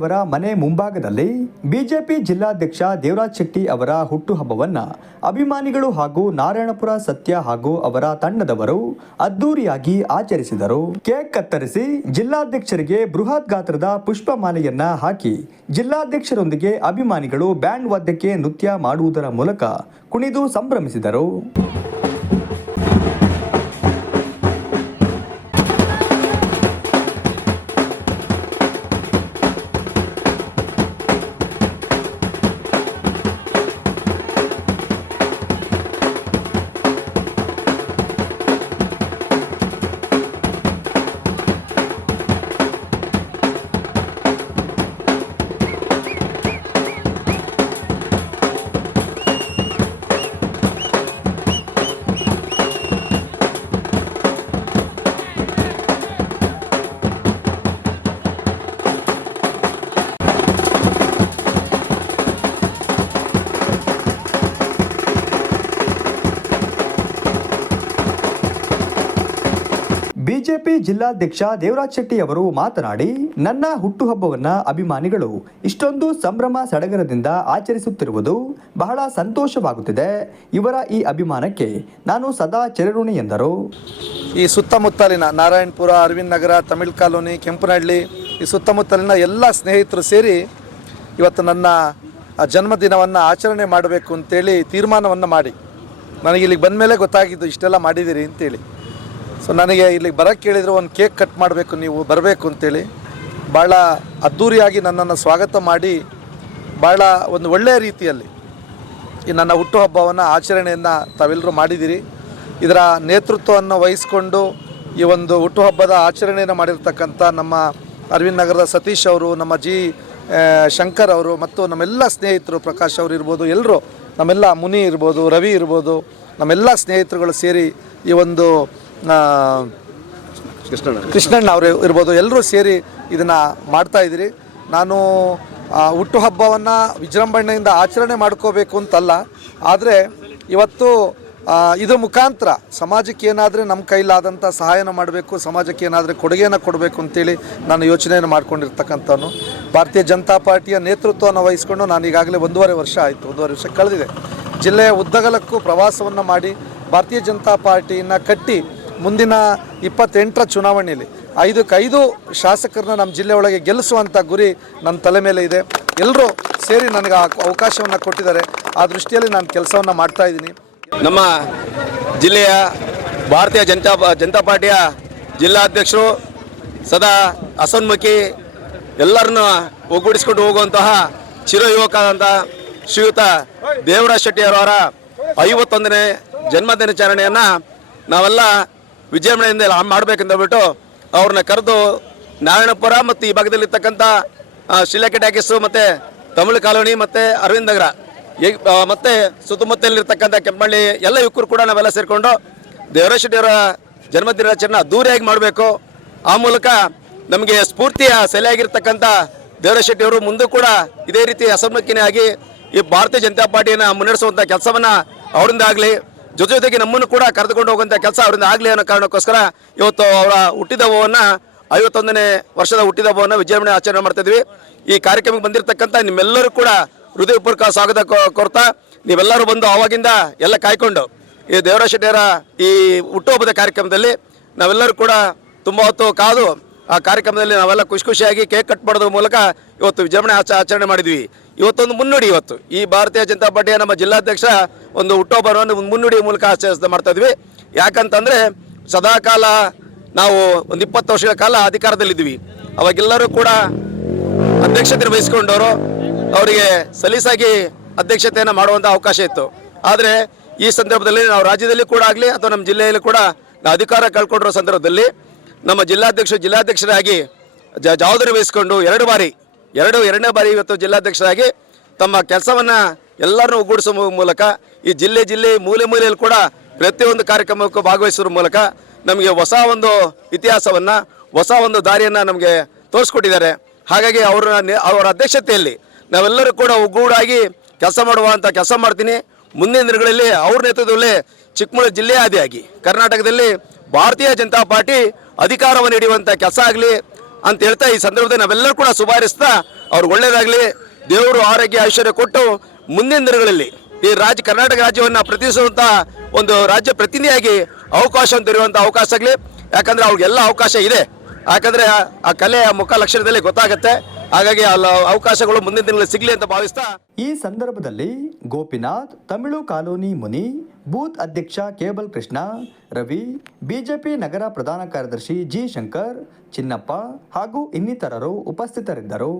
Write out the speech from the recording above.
ಅವರ ಮನೆ ಮುಂಭಾಗದಲ್ಲಿ ಬಿಜೆಪಿ ಜಿಲ್ಲಾಧ್ಯಕ್ಷ ದೇವರಾಜ್ ಶೆಟ್ಟಿ ಅವರ ಹುಟ್ಟುಹಬ್ಬವನ್ನ ಅಭಿಮಾನಿಗಳು ಹಾಗೂ ನಾರಾಯಣಪುರ ಸತ್ಯ ಹಾಗೂ ಅವರ ತಂಡದವರು ಅದ್ದೂರಿಯಾಗಿ ಆಚರಿಸಿದರು. ಕೇಕ್ ಕತ್ತರಿಸಿ ಜಿಲ್ಲಾಧ್ಯಕ್ಷರಿಗೆ ಬೃಹತ್ ಗಾತ್ರದ ಪುಷ್ಪಮಾಲೆಯನ್ನ ಹಾಕಿ ಜಿಲ್ಲಾಧ್ಯಕ್ಷರೊಂದಿಗೆ ಅಭಿಮಾನಿಗಳು ಬ್ಯಾಂಡ್ ವಾದ್ಯಕ್ಕೆ ನೃತ್ಯ ಮಾಡುವುದರ ಮೂಲಕ ಕುಣಿದು ಸಂಭ್ರಮಿಸಿದರು. ಬಿಜೆಪಿ ಜಿಲ್ಲಾಧ್ಯಕ್ಷ ದೇವರಾಜ್ ಶೆಟ್ಟಿ ಅವರು ಮಾತನಾಡಿ, ನನ್ನ ಹುಟ್ಟುಹಬ್ಬವನ್ನ ಅಭಿಮಾನಿಗಳು ಇಷ್ಟೊಂದು ಸಂಭ್ರಮ ಸಡಗರದಿಂದ ಆಚರಿಸುತ್ತಿರುವುದು ಬಹಳ ಸಂತೋಷವಾಗುತ್ತಿದೆ. ಇವರ ಈ ಅಭಿಮಾನಕ್ಕೆ ನಾನು ಸದಾ ಚಿರಋಣಿ ಎಂದರು. ಈ ಸುತ್ತಮುತ್ತಲಿನ ನಾರಾಯಣಪುರ, ಅರವಿಂದ್ ನಗರ, ತಮಿಳ್ ಕಾಲೋನಿ, ಕೆಂಪನಹಳ್ಳಿ, ಈ ಸುತ್ತಮುತ್ತಲಿನ ಎಲ್ಲ ಸ್ನೇಹಿತರು ಸೇರಿ ಇವತ್ತು ನನ್ನ ಜನ್ಮದಿನವನ್ನು ಆಚರಣೆ ಮಾಡಬೇಕು ಅಂತೇಳಿ ತೀರ್ಮಾನವನ್ನು ಮಾಡಿ. ನನಗೆ ಇಲ್ಲಿಗೆ ಬಂದ ಮೇಲೆ ಗೊತ್ತಾಗಿದ್ದು ಇಷ್ಟೆಲ್ಲ ಮಾಡಿದ್ದೀರಿ ಅಂತೇಳಿ. ಸೊ ನನಗೆ ಇಲ್ಲಿಗೆ ಬರೋಕ್ಕೆ ಕೇಳಿದರೆ ಒಂದು ಕೇಕ್ ಕಟ್ ಮಾಡಬೇಕು, ನೀವು ಬರಬೇಕು ಅಂತೇಳಿ. ಭಾಳ ಅದ್ಧೂರಿಯಾಗಿ ನನ್ನನ್ನು ಸ್ವಾಗತ ಮಾಡಿ ಭಾಳ ಒಂದು ಒಳ್ಳೆಯ ರೀತಿಯಲ್ಲಿ ಈ ನನ್ನ ಹುಟ್ಟುಹಬ್ಬವನ್ನು ಆಚರಣೆಯನ್ನು ತಾವೆಲ್ಲರೂ ಮಾಡಿದ್ದೀರಿ. ಇದರ ನೇತೃತ್ವವನ್ನು ವಹಿಸಿಕೊಂಡು ಈ ಒಂದು ಹುಟ್ಟುಹಬ್ಬದ ಆಚರಣೆಯನ್ನು ಮಾಡಿರ್ತಕ್ಕಂಥ ನಮ್ಮ ಅರವಿಂದ್ ನಗರದ ಸತೀಶ್ ಅವರು, ನಮ್ಮ ಜಿ ಶಂಕರ್ ಅವರು ಮತ್ತು ನಮ್ಮೆಲ್ಲ ಸ್ನೇಹಿತರು ಪ್ರಕಾಶ್ ಅವರು ಇರ್ಬೋದು ಎಲ್ಲರೂ ನಮ್ಮೆಲ್ಲ ಮುನಿ ಇರ್ಬೋದು, ರವಿ ಇರ್ಬೋದು, ನಮ್ಮೆಲ್ಲ ಸ್ನೇಹಿತರುಗಳು ಸೇರಿ ಈ ಒಂದು ಕೃಷ್ಣಣ್ಣ ಅವರು ಇರ್ಬೋದು. ಎಲ್ಲರೂ ಸೇರಿ ಇದನ್ನು ಮಾಡ್ತಾ ಇದ್ದೀರಿ. ನಾನು ಹುಟ್ಟುಹಬ್ಬವನ್ನು ವಿಜೃಂಭಣೆಯಿಂದ ಆಚರಣೆ ಮಾಡ್ಕೋಬೇಕು ಅಂತಲ್ಲ. ಆದರೆ ಇವತ್ತು ಇದು ಮುಖಾಂತರ ಸಮಾಜಕ್ಕೆ ಏನಾದರೆ ನಮ್ಮ ಕೈಲಾದಂಥ ಸಹಾಯನ ಮಾಡಬೇಕು, ಸಮಾಜಕ್ಕೆ ಏನಾದರೆ ಕೊಡುಗೆಯನ್ನು ಕೊಡಬೇಕು ಅಂತೇಳಿ ನಾನು ಯೋಚನೆಯನ್ನು ಮಾಡ್ಕೊಂಡಿರ್ತಕ್ಕಂಥವನು. ಭಾರತೀಯ ಜನತಾ ಪಾರ್ಟಿಯ ನೇತೃತ್ವವನ್ನು ವಹಿಸ್ಕೊಂಡು ನಾನು ಈಗಾಗಲೇ ಒಂದೂವರೆ ವರ್ಷ ಆಯಿತು, ಒಂದೂವರೆ ವರ್ಷ ಕಳೆದಿದೆ. ಜಿಲ್ಲೆಯ ಉದ್ದಗಲಕ್ಕೂ ಪ್ರವಾಸವನ್ನು ಮಾಡಿ ಭಾರತೀಯ ಜನತಾ ಪಾರ್ಟಿಯನ್ನು ಕಟ್ಟಿ ಮುಂದಿನ ಇಪ್ಪತ್ತೆಂಟರ ಚುನಾವಣೆಯಲ್ಲಿ ಐದಕ್ಕೆ ಐದು ಶಾಸಕರನ್ನ ನಮ್ಮ ಜಿಲ್ಲೆ ಒಳಗೆ ಗೆಲ್ಲಿಸುವಂಥ ಗುರಿ ನನ್ನ ತಲೆ ಮೇಲೆ ಇದೆ. ಎಲ್ಲರೂ ಸೇರಿ ನನಗೆ ಆ ಅವಕಾಶವನ್ನು ಕೊಟ್ಟಿದ್ದಾರೆ. ಆ ದೃಷ್ಟಿಯಲ್ಲಿ ನಾನು ಕೆಲಸವನ್ನು ಮಾಡ್ತಾ ಇದ್ದೀನಿ. ನಮ್ಮ ಜಿಲ್ಲೆಯ ಭಾರತೀಯ ಜನತಾ ಜನತಾ ಪಾರ್ಟಿಯ ಜಿಲ್ಲಾಧ್ಯಕ್ಷರು, ಸದಾ ಹಸನ್ಮುಖಿ ಎಲ್ಲರನ್ನು ಒಗ್ಗೂಡಿಸ್ಕೊಂಡು ಹೋಗುವಂತಹ ಚಿರಯುವಕರಾದಂಥ ಶ್ರೀಯುತ ದೇವರಾಜ್ ಶೆಟ್ಟಿ ಅವರ ಐವತ್ತೊಂದನೇ ಜನ್ಮದಿನಾಚರಣೆಯನ್ನು ನಾವೆಲ್ಲ ವಿಜೃಂಭಣೆಯಿಂದ ಮಾಡಬೇಕಂತ ಬಿಟ್ಟು ಅವ್ರನ್ನ ಕರೆದು ನಾರಾಯಣಪುರ ಮತ್ತು ಈ ಭಾಗದಲ್ಲಿರ್ತಕ್ಕಂಥ ಶಿಲಾಕೆ ಟ್ಯಾಕಿಸು ಮತ್ತು ತಮಿಳು ಕಾಲೋನಿ ಮತ್ತು ಅರವಿಂದ್ ನಗರ ಮತ್ತು ಮತ್ತೆ ಸುತ್ತಮುತ್ತಲಿರ್ತಕ್ಕಂಥ ಕೆಂಪಳ್ಳಿ, ಎಲ್ಲ ಯುವಕರು ಕೂಡ ನಾವೆಲ್ಲ ಸೇರಿಕೊಂಡು ದೇವರ ಶೆಟ್ಟಿಯವರ ಜನ್ಮದಿನ ಜನ್ಮದಿನಾಚರಣೆ ಅದ್ದೂರಿಯಾಗಿ ಮಾಡಬೇಕು. ಆ ಮೂಲಕ ನಮಗೆ ಸ್ಫೂರ್ತಿಯ ಸೆಲೆಯಾಗಿರ್ತಕ್ಕಂಥ ದೇವರ ಶೆಟ್ಟಿಯವರು ಮುಂದೆ ಕೂಡ ಇದೇ ರೀತಿ ಅಸಮಕ್ಕಿನೇ ಆಗಿ ಈ ಭಾರತೀಯ ಜನತಾ ಪಾರ್ಟಿಯನ್ನು ಮುನ್ನಡೆಸುವಂಥ ಕೆಲಸವನ್ನು ಅವರಿಂದ ಆಗಲಿ ಜೊತೆ ಜೊತೆಗೆ ನಮ್ಮನ್ನು ಕೂಡ ಕರೆದುಕೊಂಡು ಹೋಗುವಂಥ ಕೆಲಸ ಅವರಿಂದ ಆಗಲಿ ಅನ್ನೋ ಕಾರಣಕ್ಕೋಸ್ಕರ ಇವತ್ತು ಅವರ ಹುಟ್ಟಿದಬ್ಬವನ್ನು ಐವತ್ತೊಂದನೇ ವರ್ಷದ ಹುಟ್ಟಿದಬ್ಬವನ್ನು ವಿಜೃಂಭಣೆ ಆಚರಣೆ ಮಾಡ್ತಾ ಇದ್ವಿ. ಈ ಕಾರ್ಯಕ್ರಮಕ್ಕೆ ಬಂದಿರತಕ್ಕಂಥ ನಿಮ್ಮೆಲ್ಲರೂ ಕೂಡ ಹೃದಯಪೂರ್ವಕ ಸ್ವಾಗತ ಕೋರ್ತಾ. ನೀವೆಲ್ಲರೂ ಬಂದು ಆವಾಗಿಂದ ಎಲ್ಲ ಕಾಯ್ಕೊಂಡು ಈ ದೇವರಾಜ್ ಶೆಟ್ಟಿಯರ ಈ ಹುಟ್ಟುಹಬ್ಬದ ಕಾರ್ಯಕ್ರಮದಲ್ಲಿ ನಾವೆಲ್ಲರೂ ಕೂಡ ತುಂಬ ಹೊತ್ತು ಕಾದು ಆ ಕಾರ್ಯಕ್ರಮದಲ್ಲಿ ನಾವೆಲ್ಲ ಖುಷಿ ಖುಷಿಯಾಗಿ ಕೇಕ್ ಕಟ್ ಮಾಡೋದ್ರ ಮೂಲಕ ಇವತ್ತು ವಿಜೃಂಭಣೆ ಆಚ ಆಚರಣೆ ಮಾಡಿದ್ವಿ. ಇವತ್ತೊಂದು ಮುನ್ನುಡಿ ಇವತ್ತು. ಈ ಭಾರತೀಯ ಜನತಾ ಪಾರ್ಟಿಯ ನಮ್ಮ ಜಿಲ್ಲಾಧ್ಯಕ್ಷ ಒಂದು ಹುಟ್ಟೋಬರವನ್ನು ಒಂದು ಮುನ್ನುಡಿ ಮೂಲಕ ಆಚರಿಸ ಮಾಡ್ತಾ ಇದ್ವಿ. ಯಾಕಂತಂದರೆ ಸದಾಕಾಲ ನಾವು ಒಂದು ಇಪ್ಪತ್ತು ವರ್ಷಗಳ ಕಾಲ ಅಧಿಕಾರದಲ್ಲಿದ್ವಿ ಅವಾಗೆಲ್ಲರೂ ಕೂಡ ಅಧ್ಯಕ್ಷತೆ ವಹಿಸಿಕೊಂಡವರು. ಅವರಿಗೆ ಸಲೀಸಾಗಿ ಅಧ್ಯಕ್ಷತೆಯನ್ನು ಮಾಡುವಂಥ ಅವಕಾಶ ಇತ್ತು. ಆದರೆ ಈ ಸಂದರ್ಭದಲ್ಲಿ ನಾವು ರಾಜ್ಯದಲ್ಲಿ ಕೂಡ ಆಗಲಿ ಅಥವಾ ನಮ್ಮ ಜಿಲ್ಲೆಯಲ್ಲಿ ಕೂಡ ನಾವು ಅಧಿಕಾರ ಕಳ್ಕೊಂಡಿರೋ ಸಂದರ್ಭದಲ್ಲಿ ನಮ್ಮ ಜಿಲ್ಲಾಧ್ಯಕ್ಷರು ಜಿಲ್ಲಾಧ್ಯಕ್ಷರಾಗಿ ಜ ಜವಾಬ್ದಾರಿ ವಹಿಸಿಕೊಂಡು ಎರಡು ಬಾರಿ, ಎರಡು, ಎರಡನೇ ಬಾರಿ ಇವತ್ತು ಜಿಲ್ಲಾಧ್ಯಕ್ಷರಾಗಿ ತಮ್ಮ ಕೆಲಸವನ್ನು ಎಲ್ಲರನ್ನು ಒಗ್ಗೂಡಿಸುವ ಮೂಲಕ ಈ ಜಿಲ್ಲೆ ಜಿಲ್ಲೆ ಮೂಲೆ ಮೂಲೆಯಲ್ಲಿ ಕೂಡ ಪ್ರತಿಯೊಂದು ಕಾರ್ಯಕ್ರಮಕ್ಕೂ ಭಾಗವಹಿಸುವ ಮೂಲಕ ನಮಗೆ ಹೊಸ ಒಂದು ಇತಿಹಾಸವನ್ನು, ಹೊಸ ಒಂದು ದಾರಿಯನ್ನು ನಮಗೆ ತೋರಿಸ್ಕೊಟ್ಟಿದ್ದಾರೆ. ಹಾಗಾಗಿ ಅವರ ಅವರ ಅಧ್ಯಕ್ಷತೆಯಲ್ಲಿ ನಾವೆಲ್ಲರೂ ಕೂಡ ಒಗ್ಗೂಡಾಗಿ ಕೆಲಸ ಮಾಡುವಂಥ ಕೆಲಸ ಮಾಡ್ತೀನಿ. ಮುಂದಿನ ದಿನಗಳಲ್ಲಿ ಅವ್ರ ನೇತೃತ್ವದಲ್ಲಿ ಚಿಕ್ಕಮಗಳೂರು ಜಿಲ್ಲೆಯಾದಿಯಾಗಿ ಕರ್ನಾಟಕದಲ್ಲಿ ಭಾರತೀಯ ಜನತಾ ಪಾರ್ಟಿ ಅಧಿಕಾರವನ್ನು ಹಿಡಿಯುವಂಥ ಕೆಲಸ ಆಗಲಿ ಅಂತ ಹೇಳ್ತಾ ಈ ಸಂದರ್ಭದಲ್ಲಿ ನಾವೆಲ್ಲರೂ ಕೂಡ ಶುಭಾರಿಸ್ತಾ ಅವ್ರಿಗೆ ಒಳ್ಳೆಯದಾಗಲಿ ದೇವರು ಆರೋಗ್ಯ ಐಶ್ವರ್ಯ ಕೊಟ್ಟು ಮುಂದಿನ ದಿನಗಳಲ್ಲಿ ಈ ರಾಜ್ಯ ಕರ್ನಾಟಕ ರಾಜ್ಯವನ್ನು ಪ್ರತಿನಿಧಿಸುವಂಥ ಒಂದು ರಾಜ್ಯ ಪ್ರತಿನಿಧಿಯಾಗಿ ಅವಕಾಶ ದೊರೆಯುವಂಥ ಅವಕಾಶ ಆಗಲಿ. ಯಾಕಂದ್ರೆ ಅವ್ರಿಗೆಲ್ಲ ಅವಕಾಶ ಇದೆ. ಯಾಕಂದ್ರೆ ಆ ಕಲೆ, ಆ ಮುಖ ಲಕ್ಷಣದಲ್ಲಿ ಗೊತ್ತಾಗುತ್ತೆ. ಹಾಗಾಗಿ ಅಲ್ಲ ಅವಕಾಶಗಳು ಮುಂದಿನ ದಿನಗಳಲ್ಲಿ ಸಿಗಲಿ ಅಂತ ಭಾವಿಸ್ತಾ ಈ ಸಂದರ್ಭದಲ್ಲಿ ಗೋಪಿನಾಥ್, ತಮಿಳು ಕಾಲೋನಿ ಮುನಿ ಬೂತ್ ಅಧ್ಯಕ್ಷ ಕೇಬಲ್ ಕೃಷ್ಣ, ರವಿ, ಬಿಜೆಪಿ ನಗರ ಪ್ರಧಾನ ಕಾರ್ಯದರ್ಶಿ ಜಿ ಶಂಕರ್, ಚಿನ್ನಪ್ಪ ಹಾಗೂ ಇನ್ನಿತರರು ಉಪಸ್ಥಿತರಿದ್ದರು.